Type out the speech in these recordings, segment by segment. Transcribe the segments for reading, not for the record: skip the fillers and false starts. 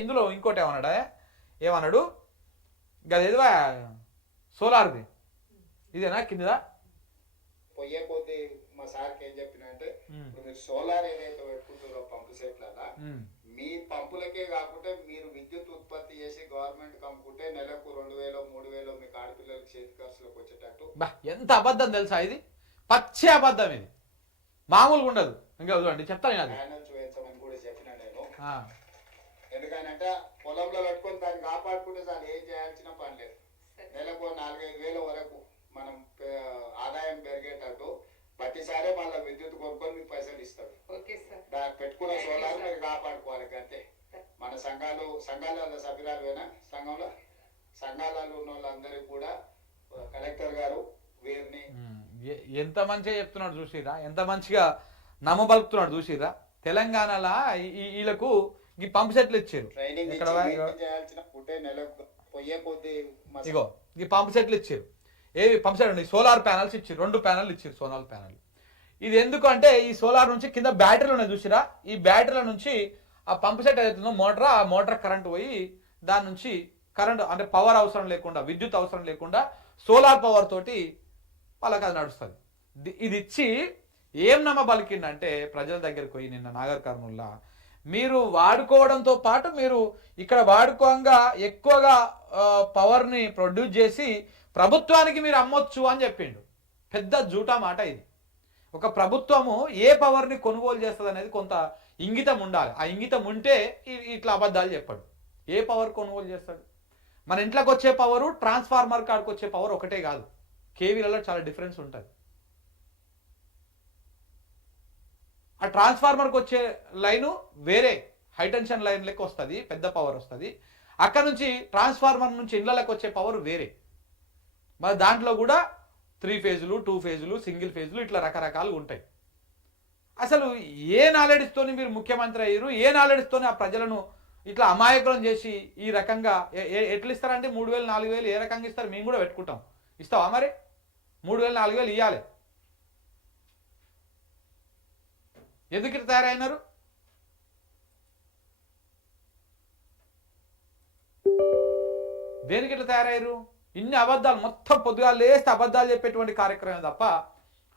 ఇందులో ఇంకోటి ఏమన్నాడా ఏమన్నాడు గదేదివా సోలార్ది ఇదేనా కిందదా పొయ్యే కొద్ది మా సార్కి ఏం చెప్పినా అంటే ఇప్పుడు మీరు సోలార్ ఏదైతే పెట్టుకుంటారో పంపు సెట్లలో మీ పంపులకే కాకుండా మీరు విద్యుత్ ఉత్పత్తి చేసి గవర్నమెంట్ కమ్ముకుంటే నెలకు 2000 3000 మీకు ఆడపిల్లలకి చేతి ఖర్చులకు వచ్చేటట్టు. ఎంత అబద్ధం తెలుసా ఇది, పచ్చి అబద్ధం ఇది, మామూలుగా ఉండదు. ఇంకా చూడండి చెప్తాను నేను ప్యానల్స్ వేయించమని కూడా చెప్పినా నేను. ఎందుకనంటే పొలంలో పెట్టుకొని దాన్ని కాపాడుకుంటే దాన్ని ఏం చేయాల్సిన పని లేదు. నెలకు 4-5 వేల వరకు మనం ఆదాయం పెరిగేటట్టు ప్రతిసారే మళ్ళీ విద్యుత్ కొనుక్కొని మీకు పైసలు ఇస్తాడు. పెట్టుకున్న సోలార్ మీరు కాపాడుకోవాలి అంతే. మన సంఘాలలో సభ్యురాలువేనా సంఘాలలో ఉన్న వాళ్ళందరికీ కూడా కలెక్టర్ గారు వీరిని ఎంత మంచిగా చెప్తున్నాడు చూసిరా, ఎంత మంచిగా నమ్మబలుపుతున్నాడు చూసిరా. తెలంగాణలో వీళ్ళకు ఈ పంప్ సెట్లు ఇచ్చారు, ఇగో ఈ పంప్ సెట్లు ఇచ్చారు. ఏవి పంప్ సెట్ ఉన్నాయి, సోలార్ ప్యానల్స్ ఇచ్చారు, 2 ప్యానల్ ఇచ్చారు సోలార్ ప్యానల్. ఇది ఎందుకు అంటే ఈ సోలార్ నుంచి కింద బ్యాటరీలు ఉన్నాయి చూసిరా, ఈ బ్యాటరీల నుంచి ఆ పంప్ సెట్ ఏదైతుందో మోటార్, ఆ మోటార్ కరెంట్ పోయి దాని నుంచి కరెంట్ అంటే పవర్ అవసరం లేకుండా, విద్యుత్ అవసరం లేకుండా సోలార్ పవర్ తోటి వాళ్ళకి అది నడుస్తుంది. ఇది ఇచ్చి ఏం నమ్మబలికిండంటే ప్రజల దగ్గరికి పోయి నిన్న నాగర్ కర్నూల్లో మీరు వాడుకోవడంతో పాటు మీరు ఇక్కడ వాడుకోగా ఎక్కువగా పవర్ని ప్రొడ్యూస్ చేసి ప్రభుత్వానికి మీరు అమ్మొచ్చు అని చెప్పిండు. పెద్ద జూటా మాట ఇది. ఒక ప్రభుత్వము ఏ పవర్ని కొనుగోలు చేస్తుంది అనేది కొంత ఇంగితం ఉండాలి. ఆ ఇంగితం ఉంటే ఇట్లా అబద్ధాలు చెప్పాడు. ఏ పవర్ కొనుగోలు చేస్తాడు? మన ఇంట్లోకి వచ్చే పవరు ట్రాన్స్ఫార్మర్ కాడికి వచ్చే పవర్ ఒకటే కాదు, కేవీలలో చాలా డిఫరెన్స్ ఉంటుంది. ఆ ట్రాన్స్ఫార్మర్కి వచ్చే లైను వేరే హైటెన్షన్ లైన్ లెక్క వస్తుంది, పెద్ద పవర్ వస్తుంది. అక్కడ నుంచి ట్రాన్స్ఫార్మర్ నుంచి ఇళ్ళకి వచ్చే పవర్ వేరే. మరి దాంట్లో కూడా 3 ఫేజులు 2 ఫేజులు సింగిల్ ఫేజులు ఇట్లా రకరకాలు ఉంటాయి. అసలు ఏ నాలెడ్జ్తోని మీరు ముఖ్యమంత్రి అయ్యారు, ఏ నాలెడ్జ్తోని ఆ ప్రజలను ఇట్లా అమాయకులను చేసి ఈ రకంగా ఎట్లా ఇస్తారంటే 3000 4000 ఏ రకంగా ఇస్తారు? మేము కూడా పెట్టుకుంటాం. ఇస్తావా మరి? 3000 4000 ఇవ్వాలి. ఎందుకు ఇట్లా తయారైనారు? దేనికి ఇట్లా తయారయ్యారు? ఇన్ని అబద్ధాలు, మొత్తం పొద్దుగా లేస్తే అబద్ధాలు చెప్పేటువంటి కార్యక్రమం తప్ప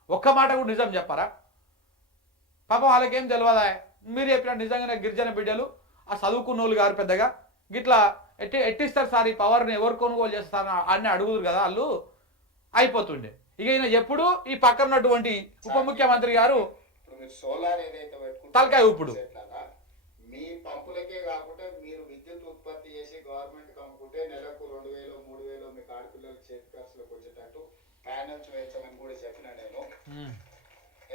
ఒక్క మాట కూడా నిజం చెప్పారా? పాపం వాళ్ళకేం తెలియదా? మీరు చెప్పిన నిజంగానే గిరిజన బిడ్డలు ఆ చదువుకున్న వాళ్ళు గారు పెద్దగా గిట్లా ఎట్టిస్తారు సార్ ఈ పవర్ని ఎవరు కొనుగోలు చేస్తారు అని అడుగుదురు కదా వాళ్ళు, అయిపోతుండే. ఇక ఈయన ఎప్పుడు ఈ పక్కన ఉన్నటువంటి ఉప ముఖ్యమంత్రి గారు సోలార్ ఏదైతే తలకాయ ఊపుడు. మీ పంపులకే కాకుండా మీరు విద్యుత్ ఉత్పత్తి చేసి గవర్నమెంట్ కమ్ముకుంటే నెలకు 2000 3000 మీకు ఆడపిల్లలకి చేతి ఖర్చులకు వచ్చేటట్టు ప్యానల్స్ వేయించమని కూడా చెప్పినా నేను.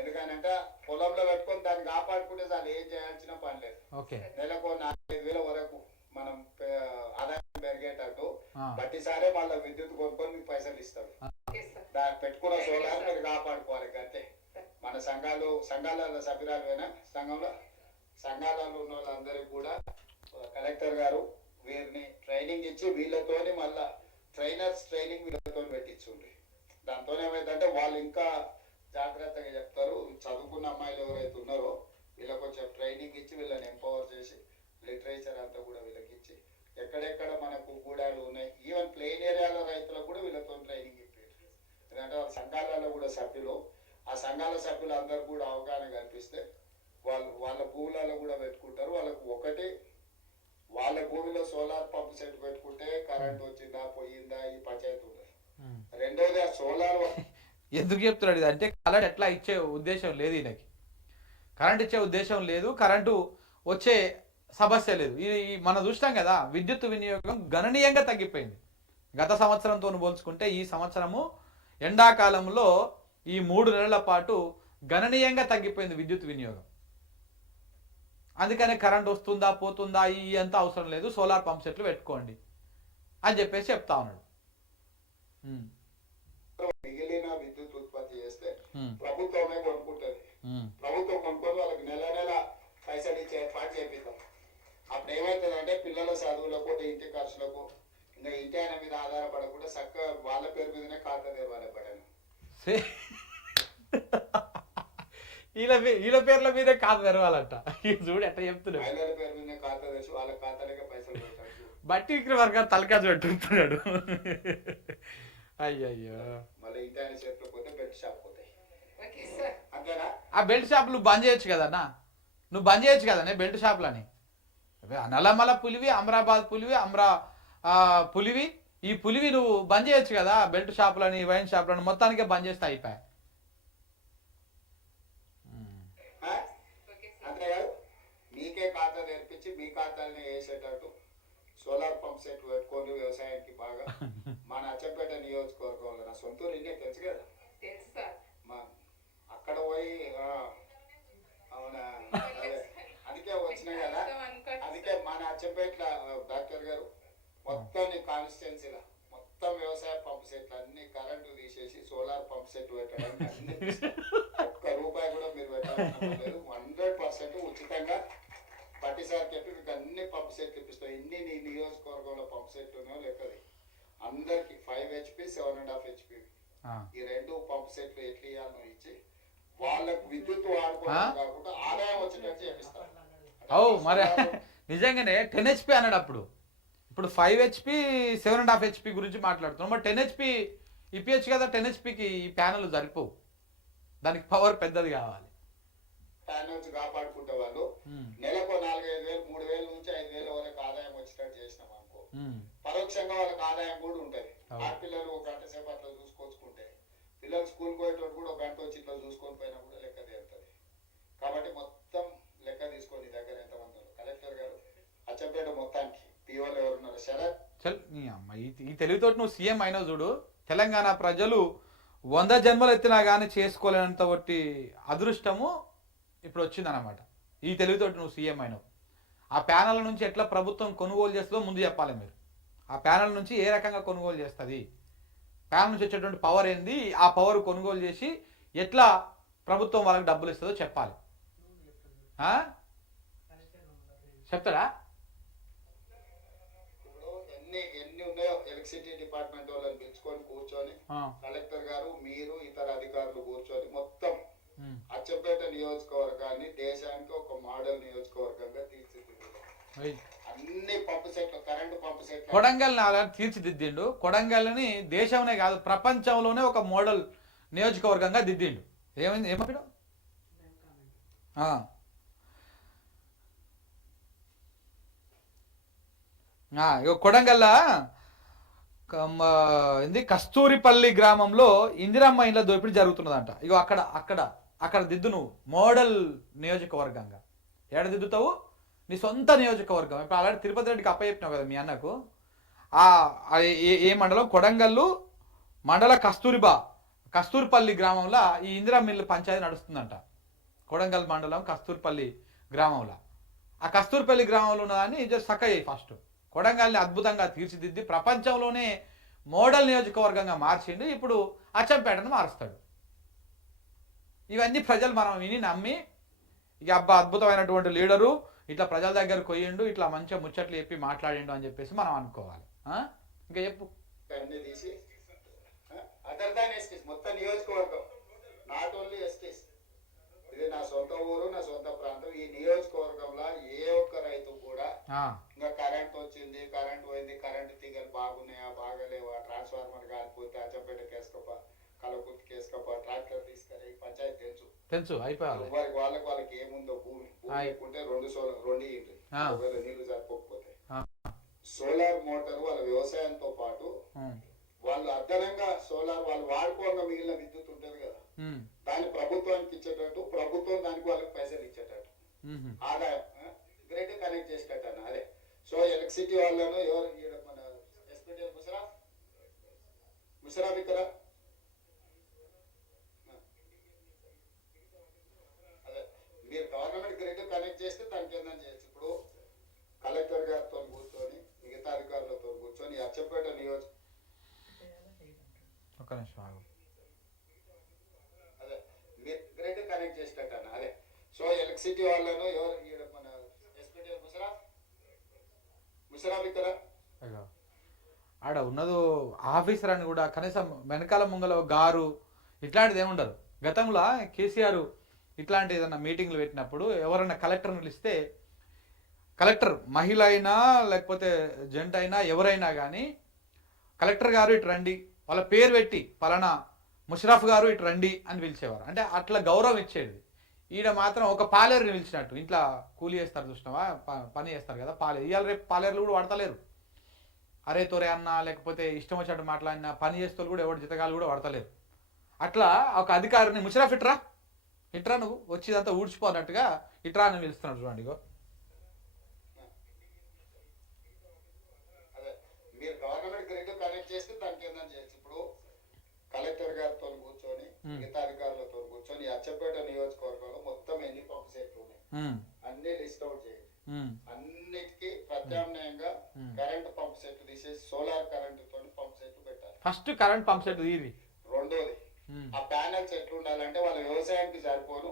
ఎందుకనంటే పొలంలో పెట్టుకొని దాన్ని కాపాడుకుంటే దాన్ని ఏం చేయాల్సిన పని లేదు. నెలకు 4-5 వేల వరకు మనం ఆదాయం పెరిగేటట్టు ప్రతిసారే మళ్ళీ విద్యుత్ కొనుక్కొని మీకు పైసలు ఇస్తాడు. దాన్ని పెట్టుకున్న సోలార్ మీరు కాపాడుకోవాలి అంతే. మన సంఘాలలో సభ్యురాలువేనా సంఘాలలో ఉన్న వాళ్ళందరికీ కూడా కలెక్టర్ గారు వీరిని ట్రైనింగ్ ఇచ్చి వీళ్ళతోని మళ్ళా ట్రైనింగ్ వీళ్ళతో పెట్టించుండ్రి. దాంతో ఏమైందంటే వాళ్ళు ఇంకా జాగ్రత్తగా చెప్తారు. చదువుకున్న అమ్మాయిలు ఎవరైతే ఉన్నారో వీళ్ళకి కొంచెం ట్రైనింగ్ ఇచ్చి వీళ్ళని ఎంపవర్ చేసి లిటరేచర్ అంతా కూడా వీళ్ళకి ఇచ్చి ఎక్కడెక్కడ మనకు గూడాలు ఉన్నాయి, ఈవెన్ ప్లెయిన్ ఏరియాల రైతులకు కూడా వీళ్ళతో ట్రైనింగ్ ఇప్పారు. ఎందుకంటే వాళ్ళ సంఘాలలో కూడా సభ్యులు, ఆ సంఘాల సభ్యులు అందరూ కూడా అవగాహన కల్పిస్తే వాళ్ళ భూములలో కూడా పెట్టుకుంటారు. వాళ్ళకు ఒకటి వాళ్ళ భూమిలో సోలార్ పంప్ సెట్ పెట్టుకుంటే కరెంట్ వచ్చిందా పోయిందా ఈ పంచాయతీ ఉండదు. రెండోది ఆ సోలార్ ఎందుకు చెప్తున్నాడు ఇది అంటే కరెంట్ ఎట్లా ఇచ్చే ఉద్దేశం లేదు, ఈయనకి కరెంట్ ఇచ్చే ఉద్దేశం లేదు, కరెంటు వచ్చే సమస్య లేదు. ఇది మనం చూస్తాం కదా, విద్యుత్ వినియోగం గణనీయంగా తగ్గిపోయింది గత సంవత్సరంతో పోల్చుకుంటే. ఈ సంవత్సరము ఎండాకాలంలో ఈ 3 నెలల పాటు గణనీయంగా తగ్గిపోయింది విద్యుత్ వినియోగం. అందుకనే కరెంట్ వస్తుందా పోతుందా ఈ అంత అవసరం లేదు, సోలార్ పంప్ సెట్లు పెట్టుకోండి అని చెప్పేసి చెప్తా ఉన్నాడు. మిగిలిన విద్యుత్ ఉత్పత్తి చేస్తే ప్రభుత్వమే కొనుక్కుంటుంది. ప్రభుత్వం కొనుక్కొని వాళ్ళకి నెల పైసలు ఇచ్చే ఏర్పాటు చేపిద్దాం. అప్పుడు ఏమవుతుందంటే పిల్లల చదువులకు ఇంటి ఖర్చులకు ఇంకా ఇంటి ఆయన మీద ఆధారపడకుండా చక్కగా వాళ్ళ పేరు మీదనే ఖాతా తెరవాలి. వీళ్ళ పేర్ల మీదే ఖాతా తెరవాలంట. ఇక చూడు ఎట్లా చెప్తున్నాడు. మహిళల పేరు మీద ఖాతా తెచ్చి వాళ్ళ ఖాతాలకే పైసలు పెట్టచ్చు. బట్టి విక్రమార్క తలకాజు పెట్టుకుంటున్నాడు. అయ్యయ్యో, మళ్ళీ ఇంటి చేతిలో పోతే బెల్ట్ షాప్ పోతాయి. అంతేనా? ఆ బెల్ట్ షాపులు బంద్ చేయొచ్చు కదన్నా, నువ్వు బంద్ చేయొచ్చు కదనే బెల్ట్ షాపులని. నల్లమల పులివి, అమరాబాద్ పులివి, పులివి, ఈ పులివి నువ్వు బంద్ చేయొచ్చు కదా. బెల్ట్ షాపులని, వైన్ షాపులని మొత్తానికే బంద్ చేస్తే అయిపోయా. అంతేకాదు, మీకే ఖాతా తెరిపించి మీ ఖాతాలని వేసేటట్టు సోలార్ పంప్ సెట్ పెట్టుకొని వ్యవసాయానికి బాగా మన అచ్చంపేట నియోజకవర్గంలో నా సొంతూరు ఇన్నే తెలుసు కదా. అక్కడ పోయి అవునా, అదే అందుకే వచ్చినా కదా. అందుకే మన అచ్చంపేట డాక్టర్ గారు మొత్తం కాన్స్టిట్యున్సీలో మొత్తం వ్యవసాయ పంప్ సెట్లు అన్ని కరెంటు తీసేసి సోలార్ పంప్ సెట్ పెట్టడానికి అన్ని ఒక్క రూపాయి కూడా మీరు పెట్టాల్సిన లేదు. 100% ఉచితంగా పట్టిసారి చెప్పి మీకు అన్ని పంప్ సెట్లు ఇప్పిస్తాం. ఇన్ని నీ నియోజకవర్గంలో పంప్ సెట్లు ఉన్నాయో లెక్కది అందరికి 5 HP 7.5 HP ఈ 2 పంప్ సెట్లు ఎట్లా ఇవ్వాలో ఇచ్చి వాళ్ళకు విద్యుత్ వాడుకోవడం కాకుండా ఆదాయం వచ్చేటట్టు చేపిస్తాం. మరి నిజంగానే 10 HP అన్నాడు అప్పుడు. ఇప్పుడు 5 HP 7.5 HP గురించి మాట్లాడుతున్నాం. మరి 10 HP ఇప్పించచ్చు కదా. 10 HPకి ఈ ప్యానల్ సరిపోవు, దానికి పవర్ పెద్దది కావాలి. ప్యానల్స్ కాపాడుకుంటే వాళ్ళు నెలకు 4-5 వేలు 3 వేల నుంచి 5 వేల వరకు ఆదాయం వచ్చేటట్టు చేసినాం అనుకో, పరోక్షంగా వాళ్ళకి ఆదాయం కూడా ఉంటది. ఆడపిల్లలు 1 గంట సేపు అట్లా చూసుకొచ్చుకుంటే పిల్లలు స్కూల్ పోయేటోడు కూడా 1 గంట వచ్చి ఇట్లా చూసుకొని పోయినా కూడా లెక్క తేలుతుంది. కాబట్టి మొత్తం లెక్క తీసుకొని దగ్గర ఎంతమంది కలెక్టర్ గారు అచ్చంపేట మొత్తానికి పిఓలు ఎవరున్నారు శరత్ ఈ తెలివితోటి నువ్వు సీఎం అయినావు చూడు. తెలంగాణ ప్రజలు 100 జన్మలు ఎత్తినా కానీ చేసుకోలేనంత ఒకటి అదృష్టము ఇప్పుడు వచ్చిందనమాట. ఈ తెలివితోటి నువ్వు సీఎం అయినావు. ఆ ప్యానల్ నుంచి ఎట్లా ప్రభుత్వం కొనుగోలు చేస్తుందో ముందు చెప్పాలి మీరు. ఆ ప్యానల్ నుంచి ఏ రకంగా కొనుగోలు చేస్తుంది, ప్యానల్ నుంచి వచ్చేటువంటి పవర్ ఏంది, ఆ పవర్ కొనుగోలు చేసి ఎట్లా ప్రభుత్వం వాళ్ళకి డబ్బులు ఇస్తుందో చెప్పాలి. చెప్తాడా? ఎన్ని ఉన్నాయో ఎలక్ట్రిసిటీ డిపార్ట్మెంట్ వాళ్ళని పిలుచుకొని కూర్చొని కలెక్టర్ గారు మీరు ఇతర అధికారులు కూర్చొని మొత్తం అచ్చంపేట నియోజకవర్గాన్ని దేశానికి ఒక మోడల్ నియోజకవర్గంగా తీర్చిదిద్దారు. అన్ని పంపు సెట్లు కరెంటు పంపు సెట్లు కొడంగల్ అలా తీర్చిదిద్దిండు. కొడంగల్ని దేశంలోనే కాదు ప్రపంచంలోనే ఒక మోడల్ నియోజకవర్గంగా దిద్దిండు. ఏమైంది ఏమో కొడంగల్లా ఏంది కస్తూరిపల్లి గ్రామంలో ఇందిరమ్మ ఇండ్ల దోపిడీ జరుగుతున్నదంట. ఇగో అక్కడ అక్కడ అక్కడ దిద్దు నువ్వు మోడల్ నియోజకవర్గంగా. ఏడ దిద్దుతావు? నీ సొంత నియోజకవర్గం. ఇప్పుడు అలాంటి తిరుపతి రెడ్డికి అప్పచెప్పినావు కదా మీ అన్నకు. ఏ మండలం? కొడంగల్లు మండల కస్తూరిపల్లి గ్రామంలో ఈ ఇందిరమ్మ ఇల్లు పంచాయతీ నడుస్తుందంట. కొడంగల్ మండలం కస్తూరిపల్లి గ్రామంలో. ఆ కస్తూరిపల్లి గ్రామంలో ఉన్నదాన్ని జస్ట్ సక్కయ్యి ఫస్ట్ కొడంగల్ని అద్భుతంగా తీర్చిదిద్ది ప్రపంచంలోనే మోడల్ నియోజకవర్గంగా మార్చిండు. ఇప్పుడు అచ్చంపేటను మారుస్తాడు. ఇవన్నీ ప్రజలు మనం విని నమ్మి ఇక అబ్బా అద్భుతమైనటువంటి లీడరు, ఇట్లా ప్రజల దగ్గరకు పోయిండు, ఇట్లా మంచిగా ముచ్చట్లు చెప్పి మాట్లాడిండు అని చెప్పేసి మనం అనుకోవాలి. ఇంకా చెప్పు. మొత్తం నియోజకవర్గం నాట్ ఓన్లీ ఎస్టీస్. ఇది నా సొంత ఊరు, నా సొంత ప్రాంతం. ఈ నియోజకవర్గంలో ఏ ఒక్క రైతు కూడా ఇంకా కరెంట్ వచ్చింది, కరెంట్ పోయింది, కరెంటు తీగలు బాగున్నాయా బాగలేవా, ట్రాన్స్ఫార్మర్ కాలిపోతే అచ్చంపేట కేసుకప్ప, కలకుర్తి కేసుకప్ప, ట్రాక్టర్ తీసుకెళ్ళి పంచాయతీ తెలుసు అయిపోయాలి. వాళ్ళకి ఏముందో భూమి లేకుంటే 2 ఇంటి ఒకవేళ నీళ్లు సరిపోకపోతే సోలార్ మోటార్ వాళ్ళ వ్యవసాయంతో పాటు వాళ్ళు అదనంగా సోలార్ వాళ్ళు వాడుకోగా మిగిలిన విద్యుత్ ఉంటుంది కదా, దాన్ని ప్రభుత్వానికి ఇచ్చేటట్టు, ప్రభుత్వం దానికి వాళ్ళకి పైసలు ఇచ్చేటట్టు ఆదాయం గ్రేట్ కనెక్ట్ చేసేటట్టు అన్న. అదే సో ఎలక్ట్రిసిటీ వాళ్ళను ఎవరు మన ఎస్పీటీ ముషరాఫ్ ఇక్కడ అదే మీరు గవర్నమెంట్ గ్రేట్ కనెక్ట్ చేస్తే దానికి ఏందని చేయొచ్చు. ఇప్పుడు కలెక్టర్ గారితో కూర్చొని మిగతా అధికారులతో కూర్చొని అచ్చంపేట నియోజక అదే మీరు గ్రేట్ కనెక్ట్ చేసేటట్టు అన్న. అదే సో ఎలక్ట్రిసిటీ వాళ్ళను ఎవరు మన ఎస్పీటీ ముషరాఫ్ ఇక్కడ ఆడ ఉన్నదో ఆఫీసర్ అని కూడా కనీసం వెనకాల ముంగల గారు ఇట్లాంటిది ఏముండదు. గతంలో కేసీఆర్ ఇట్లాంటి ఏదైనా మీటింగ్లు పెట్టినప్పుడు ఎవరైనా కలెక్టర్ని పిలిస్తే కలెక్టర్ మహిళ అయినా లేకపోతే జెంట్ అయినా ఎవరైనా కానీ కలెక్టర్ గారు ఇటు రండి, వాళ్ళ పేరు పెట్టి పలానా ముషరఫ్ గారు ఇటు రండి అని పిలిచేవారు. అంటే అట్లా గౌరవం ఇచ్చేది. ఈడ మాత్రం ఒక పాలేరుని పిలిచినట్టు, ఇంట్లో కూలి చేస్తారు చూసినావా, పని చేస్తారు కదా పాలేరు, ఇవాళ రేపు పాలేరులు కూడా వాడతలేరు. అరే తోరే అన్న లేకపోతే ఇష్టం వచ్చినట్టు మాట్లాడిన పని చేస్తూ కూడా ఎవరు జీతగాలు కూడా వాడతలేరు. అట్లా ఒక అధికారిని ముషరఫ్ ఇట్రా నువ్వు వచ్చేదంతా ఊడ్చిపోనట్టుగా ఇట్రా అని పిలుస్తున్నాడు చూడండి. ఇగో మీరు గవర్నమెంట్ గ్రిడ్ కనెక్ట్ చేస్తే దానికి ఏందని చేయొచ్చు. ఇప్పుడు కలెక్టర్ గారితో కూర్చొని మిగతా అధికారులతో కూర్చొని అచ్చంపేట నియోజకవర్గంలో మొత్తం ఎన్ని పంపు సెట్లు ఉన్నాయి అన్ని లిస్ట్ అవుట్ చేయండి. అన్నిటికీ ప్రత్యామ్నాయంగా కరెంట్ పంప్ సెట్ తీసేసి సోలార్ కరెంట్ తోని పంప్ సెట్లు పెట్టాలి. ఫస్ట్ కరెంట్ పంప్ సెట్ తీరి. రెండోది ఆ ప్యానెల్స్ ఎట్లా ఉండాలంటే వాళ్ళ వ్యవసాయానికి సరిపోను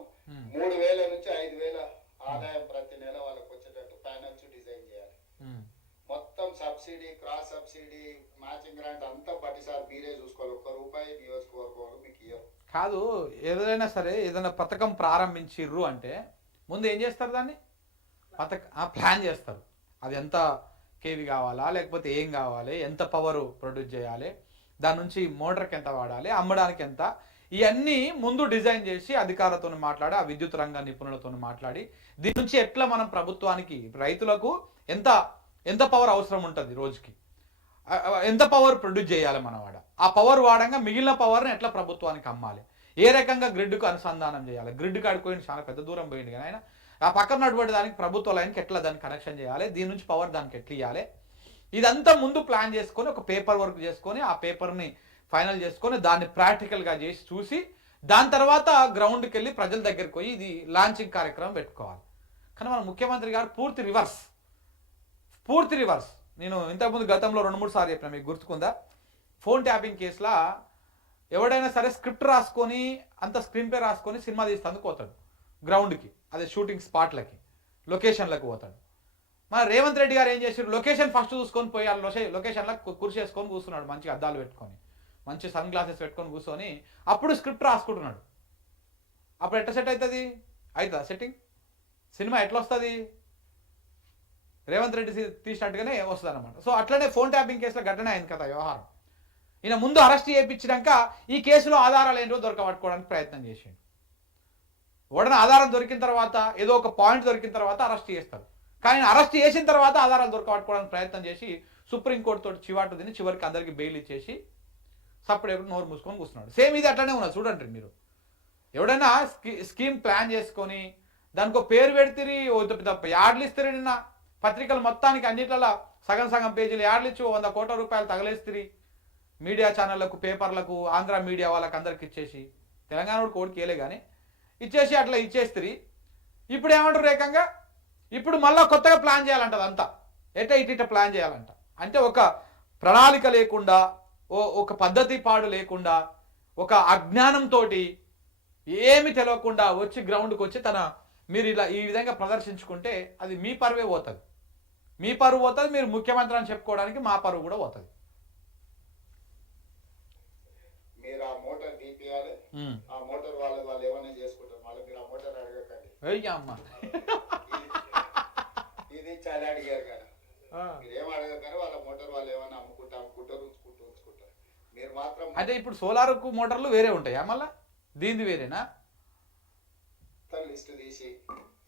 3,000 నుంచి 5,000 ఆదాయం ప్రతి నెల వాళ్ళకి వచ్చేటట్టు ప్యానెల్స్ డిజైన్ చేయాలి. మొత్తం subsidy, cross subsidy, matching grant అంతా బట్టిసారి మీరే చూసుకోవాలి. ₹1 నియోజకవర్గంలో మీకు ఇయ్యరు. కాదు, ఏదైనా సరే ఏదైనా పథకం ప్రారంభించిర్రు అంటే ముందు ఏం చేస్తారు, దాన్ని ప్లాన్ చేస్తారు. అది ఎంత కేవీ కావాలా, లేకపోతే ఏం కావాలి, ఎంత పవర్ ప్రొడ్యూస్ చేయాలి, దాని నుంచి మోటార్కి ఎంత వాడాలి, అమ్మడానికి ఎంత, ఇవన్నీ ముందు డిజైన్ చేసి అధికారులతో మాట్లాడి ఆ విద్యుత్ రంగ నిపుణులతో మాట్లాడి దీని నుంచి ఎట్లా మనం ప్రభుత్వానికి రైతులకు ఎంత పవర్ అవసరం ఉంటుంది రోజుకి, ఎంత పవర్ ప్రొడ్యూస్ చేయాలి మనవాడ, ఆ పవర్ వాడంగా మిగిలిన పవర్ని ఎట్లా ప్రభుత్వానికి అమ్మాలి, ఏ రకంగా గ్రిడ్కు అనుసంధానం చేయాలి. గ్రిడ్ కాడిపోయింది చాలా పెద్ద దూరం పోయింది కానీ ఆయన ఆ పక్కన ఉన్నటువంటి దానికి ప్రభుత్వ లైన్కి ఎట్లా దాన్ని కనెక్షన్ చేయాలి, దీని నుంచి పవర్ దానికి ఎట్లా ఇవ్వాలి, ఇదంతా ముందు ప్లాన్ చేసుకొని ఒక పేపర్ వర్క్ చేసుకొని ఆ పేపర్ని ఫైనల్ చేసుకొని దాన్ని ప్రాక్టికల్గా చేసి చూసి దాని తర్వాత గ్రౌండ్కి వెళ్ళి ప్రజల దగ్గరికి పోయి ఇది లాంచింగ్ కార్యక్రమం పెట్టుకోవాలి. కానీ మన ముఖ్యమంత్రి గారు పూర్తి రివర్స్. నేను ఇంతకుముందు గతంలో 2-3 సార్లు చెప్పిన, మీకు గుర్తుకుందా, ఫోన్ ట్యాపింగ్ కేసులా ఎవడైనా సరే స్క్రిప్ట్ రాసుకొని అంత స్క్రీన్ ప్లే రాసుకొని సినిమా తీసేందుకు పోతాడు గ్రౌండ్కి, అదే షూటింగ్ స్పాట్లకి, లొకేషన్లకు పోతాడు. మన రేవంత్ రెడ్డి గారు ఏం చేశారు, లొకేషన్ ఫస్ట్ చూసుకొని పోయి ఆ లొకేషన్లో కుర్చీ వేసుకొని కూర్చున్నాడు, మంచిగా అద్దాలు పెట్టుకొని, మంచి సన్ గ్లాసెస్ పెట్టుకొని కూర్చొని అప్పుడు స్క్రిప్ట్ రాసుకుంటున్నాడు. అప్పుడు ఎట్లా సెట్ అవుతుంది, అవుతుందా సెట్టింగ్, సినిమా ఎట్లా వస్తుంది, రేవంత్ రెడ్డి తీసినట్టుగానే వస్తుంది అనమాట. సో అట్లనే ఫోన్ ట్యాపింగ్ కేసులో ఘటన అయింది కదా వ్యవహారం. ఈయన ముందు అరెస్ట్ చేయించినాక ఈ కేసులో ఆధారాలు ఏంటో దొరకబట్టుకోవడానికి ప్రయత్నం చేసిండు. ఓడన ఆధారం దొరికిన తర్వాత ఏదో ఒక పాయింట్ దొరికిన తర్వాత అరెస్ట్ చేస్తారు, కానీ అరెస్ట్ చేసిన తర్వాత ఆధారాలు దొరకబట్టుకోవడానికి ప్రయత్నం చేసి సుప్రీంకోర్టు తోటి చివాటు తిని చివరికి అందరికి బెయిల్ ఇచ్చేసి సపరేట్ నోరు మూసుకొని కూర్చున్నాడు. సేమ్ ఇది అట్లనే ఉన్నది చూడండి. మీరు ఎవడైనా స్కీమ్ ప్లాన్ చేసుకొని దానికి ఒక పేరు పెడితే యాడ్లు ఇస్తారు, నిన్న పత్రికలు మొత్తానికి అన్నిట్లలో సగం పేజీలు యాడ్లు ఇచ్చి ₹100 కోట్ల తగలేస్తారు, మీడియా ఛానళ్లకు, పేపర్లకు, ఆంధ్ర మీడియా వాళ్ళకి అందరికి ఇచ్చేసి, తెలంగాణ కోడికి వేయలే కానీ ఇచ్చేసి అట్లా ఇచ్చేస్తారు. ఇప్పుడు ఏమంటారు ఏకంగా, ఇప్పుడు మళ్ళీ కొత్తగా ప్లాన్ చేయాలంట, అదంతా ఇట ప్లాన్ చేయాలంట. అంటే ఒక ప్రణాళిక లేకుండా, ఒక పద్ధతి పాడు లేకుండా, ఒక అజ్ఞానంతో ఏమి తెలియకుండా వచ్చి గ్రౌండ్కి వచ్చి మీరు ఇలా ఈ విధంగా ప్రదర్శించుకుంటే అది మీ పరువే పోతుంది, మీరు ముఖ్యమంత్రి అని చెప్పుకోవడానికి మా పరువు కూడా పోతుంది. మీరు ఆ మోటార్ తీపియాలి, ఆ మోటార్ వాళ్ళు ఏమైనా చేసుకుంటారు, మళ్ళీ మీరు ఆ మోటార్ అడగకండి. అమ్మ ఇది చాలా అడిగారు కదా, మీరు ఏం అడగగారు, వాళ్ళ మోటార్ వాళ్ళు ఏమైనా అమ్ముకుంటారు, ఉంచుకుంటారు. మీరు మాత్రం అంటే ఇప్పుడు సోలార్ మోటార్లు వేరే ఉంటాయా, మళ్ళా దీనిది వేరేనా? లిస్ట్ తీసి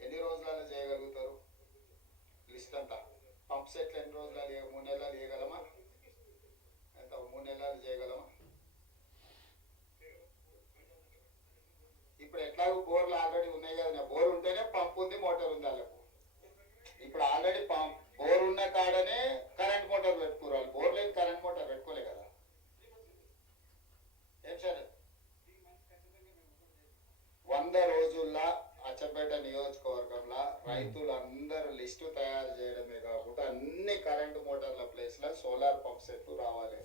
ఎన్ని రోజులలో చేయగలుగుతారు లిస్ట్ అంతా, పంప్ సెట్లు ఎన్ని రోజులలో 3 నెలలు చేయగలమా, ఎంత 3 నెలలు చేయగలమా? ఇప్పుడు ఎట్లాగో బోర్లు ఆల్రెడీ ఉన్నాయి కదా, బోర్ ఉంటేనే పంప్ ఉంది, మోటార్ ఉంది వాళ్ళకు. ఇప్పుడు ఆల్రెడీ బోర్ ఉన్న కాడనే కరెంట్ మోటార్ పెట్టుకోరు వాళ్ళు, బోర్ లేని కరెంట్ మోటార్ పెట్టుకోలే కదా. ఏం సార్ 100 రోజుల్లో అచ్చంపేట నియోజకవర్గంలో రైతులందరూ లిస్టు తయారు చేయడమే కాకుండా అన్ని కరెంటు మోటార్ల ప్లేస్ లో సోలార్ పంప్ సెట్లు రావాలి.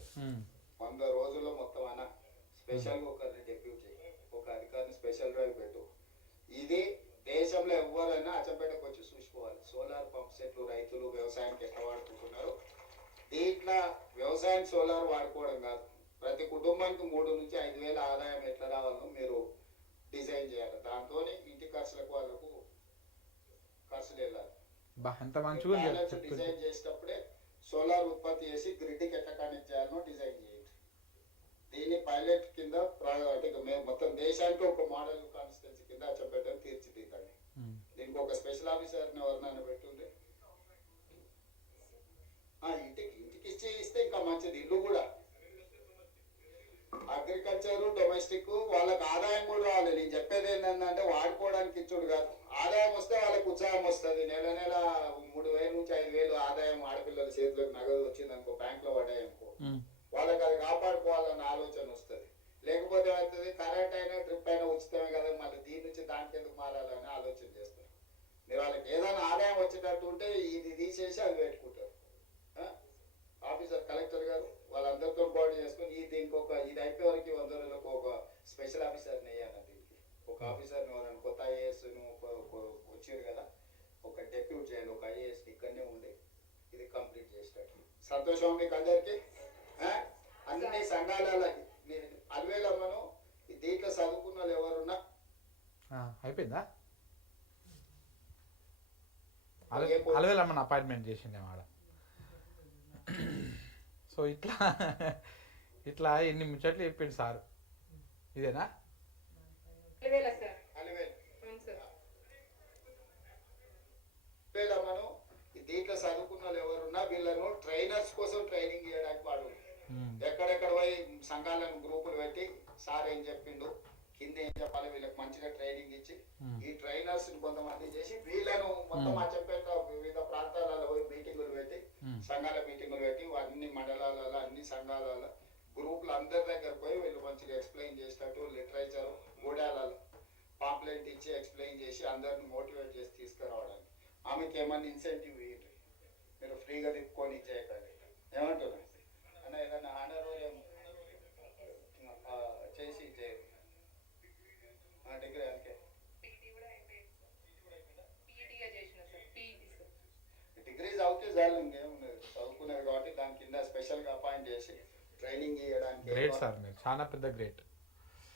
100 రోజుల్లో మొత్తం అన్న స్పెషల్ ఒకరిని డెప్యూట్ చేయి, ఒక అధికారిని స్పెషల్ డ్రైవ్ పెట్టు. ఇది దేశంలో ఎవరైనా అచ్చంపేటకు వచ్చి చూసుకోవాలి, సోలార్ పంప్ సెట్లు రైతులు వ్యవసాయానికి ఎట్లా వాడుకుంటున్నారు. దీంట్లో వ్యవసాయం సోలార్ వాడుకోవడం కాదు, ప్రతి కుటుంబానికి 3 నుంచి 5 వేల ఆదాయం ఎట్లా రావాలో మీరు డిజైన్ చేయాలి. దాంతో ఇంటి ఖర్చులకు వాళ్ళకు ఖర్చులు వెళ్ళాలి. బా ఎంత మంచిగా ఉంది ప్యానెల్స్ చెప్తుంటే. డిజైన్ చేసేటప్పుడే సోలార్ ఉత్పత్తి చేసి గ్రిడ్కి ఎట్లా కనెక్ట్ చేయాలో డిజైన్ చేయండి. దీన్ని పైలట్ కింద అంటే మేము మొత్తం దేశానికి ఒక మోడల్ కాన్స్టిట్యున్సీ కింద అచ్చంపేటను తీర్చిదిద్దండి. దీనికి ఒక స్పెషల్ ఆఫీసర్ని ఎవరినైనా పెట్టుండే ఇంటికి ఇస్తే ఇంకా మంచిది. ఇల్లు కూడా అగ్రికల్చర్ డొమెస్టిక్ వాళ్ళకి ఆదాయం కూడా రావాలి. నేను చెప్పేది ఏంటంటే వాడుకోవడానికి ఇచ్చుడు కాదు, ఆదాయం వస్తే వాళ్ళకి ఉత్సాహం వస్తుంది. నెల నెల 3,000 నుంచి 5,000 ఆదాయం ఆడపిల్లల చేతులకు నగదు వచ్చింది అనుకో, బ్యాంక్ లో పడ్డాయి అనుకో, వాళ్ళకి అది కాపాడుకోవాలన్న ఆలోచన వస్తుంది. లేకపోతే ఏమవుతుంది, కరెంట్ అయినా ట్రిప్ అయినా ఉచితమే కదా, మళ్ళీ దీని నుంచి దానికి ఎందుకు మారాలని ఆలోచన చేస్తారు. మీరు వాళ్ళకి ఏదైనా ఆదాయం వచ్చేటట్టు ఉంటే ఇది తీసేసి అది పెట్టుకుంటారు. ఆఫీసర్ కలెక్టర్ గారు వాళ్ళందరితో బాడీ చేసుకుని దీనికి ఇది అయిపోయే వరకు 100 రోజులకు ఒక స్పెషల్ ఆఫీసర్ని వేయాలి. దీనికి ఒక ఆఫీసర్ని ఎవరైనా కొత్త ఐఏఎస్ను వచ్చారు కదా, ఒక డెప్యూట్ చేయండి, ఒక ఐఏఎస్ ఇక్కడనే ఉండి ఇది కంప్లీట్ చేసేటట్టు. సంతోషం మీకు అందరికి. అన్ని సంఘాలలో అలవేలమ్మను దీంట్లో చదువుకున్న వాళ్ళు ఎవరున్నా అయిపోయిందా? అలవేలమ్మని అపాయింట్మెంట్ చేసిండే ఆడ. సో ఇట్లా ఎన్ని ముచ్చట్లు చెప్పిండు సార్. ఇదేనా అలవేలమ్మను దీంట్లో చదువుకున్న వాళ్ళు ఎవరున్నా వీళ్ళను ట్రైనర్స్ కోసం ట్రైనింగ్ చేయడానికి వాడు ఎక్కడెక్కడ పోయి సంఘాలను గ్రూపులు పెట్టి సార్ ఏం చెప్పిండు, కింద ఏం చెప్పాలి, వీళ్ళకి మంచిగా ట్రైనింగ్ ఇచ్చి ఈ ట్రైనర్స్ కొంతమంది చేసి వీళ్ళను మొత్తం ఆ చెప్పేట వివిధ ప్రాంతాలలో పోయి మీటింగులు పెట్టి, సంఘాల మీటింగులు పెట్టి అన్ని మండలాలలో అన్ని సంఘాలలో గ్రూపులు అందరి దగ్గర పోయి వీళ్ళు మంచిగా ఎక్స్ప్లెయిన్ చేసేటట్టు లిటరేచర్ గూడాలలో పాంప్లెంట్ ఇచ్చి ఎక్స్ప్లెయిన్ చేసి అందరిని మోటివేట్ చేసి తీసుకురావడానికి. ఆమెకి ఏమన్నా ఇన్సెంటివ్ ఇవ్వండి, మీరు ఫ్రీగా తిప్పుకొని ఇచ్చేయకండి. ఏమంటున్నారు అన్న, ఏదన్నా ఆనర్ చేసి ఇచ్చేయండి. డిగ్రీ అందుకే డిగ్రీ చదివితే చాలు, ఇంకేమున్నది, చదువుకునేది కాబట్టి దాని కింద స్పెషల్గా అపాయింట్ చేసి ట్రైనింగ్ ఇవ్వడానికి. గ్రేట్ సార్, మీరు చాలా పెద్ద గ్రేట్.